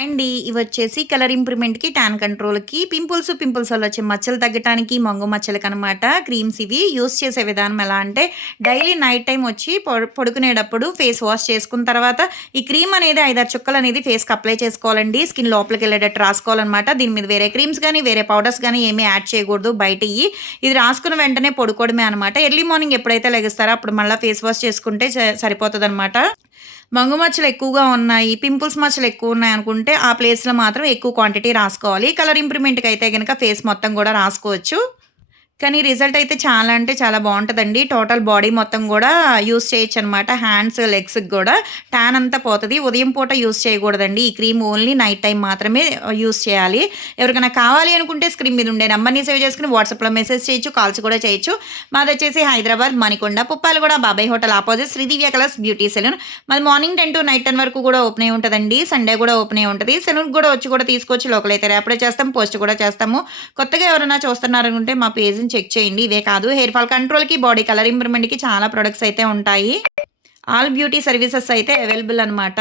అండి. ఇవొచ్చేసి colour ఇంప్రూవ్‌మెంట్‌కి, tan కంట్రోల్‌కి, pimples వల్ల వచ్చే మచ్చలు తగ్గటానికి, మొంగు మచ్చలకనమాట క్రీమ్స్ ఇవి. యూజ్ చేసే విధానం ఎలా అంటే, డైలీ నైట్ టైమ్ వచ్చి పడుకునేటప్పుడు ఫేస్ వాష్ చేసుకున్న తర్వాత, ఈ క్రీమ్ అనేది 5, 6 చుక్కలనేది ఫేస్‌కి అప్లై చేసుకోవాలండి. స్కిన్ లోపలికెళ్ళేటట్టు రాసుకోవాలనమాట. దీని మీద వేరే క్రీమ్స్ గానీ, వేరే పౌడర్స్ గానీ ఏమీ యాడ్ చేయకూడదు బయటియి. ఇది రాసుకున్న వెంటనే పడుకోవడమే అనమాట. ఎర్లీ మార్నింగ్ ఎప్పుడైతే లెగుస్తారో అప్పుడు మళ్ళా ఫేస్ వాష్ చేసుకుంటే సరిపోతదనమాట. మంగు మచ్చలు ఎక్కువగా ఉన్నాయి, పింపుల్స్ మచ్చలు ఎక్కువున్నాయనుకుంటే, ఆ ప్లేస్‌లో మాత్రం ఎక్కువ క్వాంటిటీ రాసుకోవాలి. కలర్ ఇంప్రూవ్‌మెంట్‌కయితే గనక ఫేస్ మొత్తం గూడా రాసుకోవచ్చు. కానీ రిజల్ట్ అయితే చాలా అంటే చాలా బావుంటదండి. టోటల్ బాడీ మొత్తం గూడా యూజ్ చేయొచ్చనమాట. హ్యాండ్స్, లెగ్స్‌కి గూడా టాన్ అంతా పోతది. ఉదయం పూట యూజ్ చేయకూడదండి. ఈ క్రీమ్ ఓన్లీ నైట్ టైమ్ మాత్రమే యూజ్ చేయాలి. ఎవరికైనా కావాలి అనుకుంటే స్క్రీన్ మీద ఉండే నంబర్‌ని సేవ్ చేసుకొని వాట్సాప్‌లో మెసేజ్ చేయొచ్చు. కాల్స్ కూడా చేయొచ్చు. మాదొచ్చేసి Hyderabad Manikonda, Puppalaguda Babai hotel opposite Sridivya colours beauty salon. మాది మార్నింగ్ 10 టు నైట్ 10 వరకు గూడా ఓపెనే ఉంటదండి. సండే గూడా ఓపెనే ఉంటది. సెలూన్‌కి గూడా వచ్చి కూడా తీసుకోవచ్చు. లోకల్ అయితే ర్యాపిడో చేస్తాం. పోస్ట్ కూడా చేస్తాము. కొత్తగా ఎవరైనా చూస్తున్నారనుకుంటే మా పేజ్‌ని చెక్ చేయండి. ఇవే కాదు హెయిర్ ఫాల్ కంట్రోల్‌కి, బాడీ కలర్ ఇంప్రూవ్‌మెంట్‌కి చాలా ప్రొడక్ట్స్ అయితే ఉంటాయి. ఆల్ బ్యూటీ సర్వీసెస్ అయితే అవైలబుల్ అనమాట.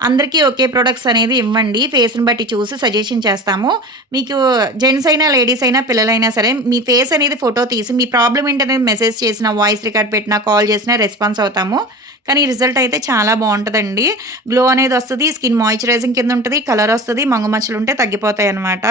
అందరికీ ఒకే ప్రొడక్ట్స్ అనేది ఇవ్వండి. ఫేస్‌ని బట్టి చూసి సజెషన్ చేస్తాము. మీకు జెంట్స్ అయినా, లేడీస్ అయినా, పిల్లలైనా సరే మీ ఫేస్ అనేది ఫోటో తీసి మీ ప్రాబ్లమ్ ఏంటనేది మెసేజ్ చేసినా, వాయిస్ రికార్డ్ పెట్టినా, కాల్ చేసినా రెస్పాన్స్ అవుతాము. కానీ రిజల్ట్ అయితే చాలా బావుంటదండి. గ్లో అనేది వస్తది. స్కిన్ మాయిశ్చరైజింగ్ కింద ఉంటది. కలర్ వస్తది. మంగు మచ్చలుంటే తగ్గిపోతాయన్నమాట.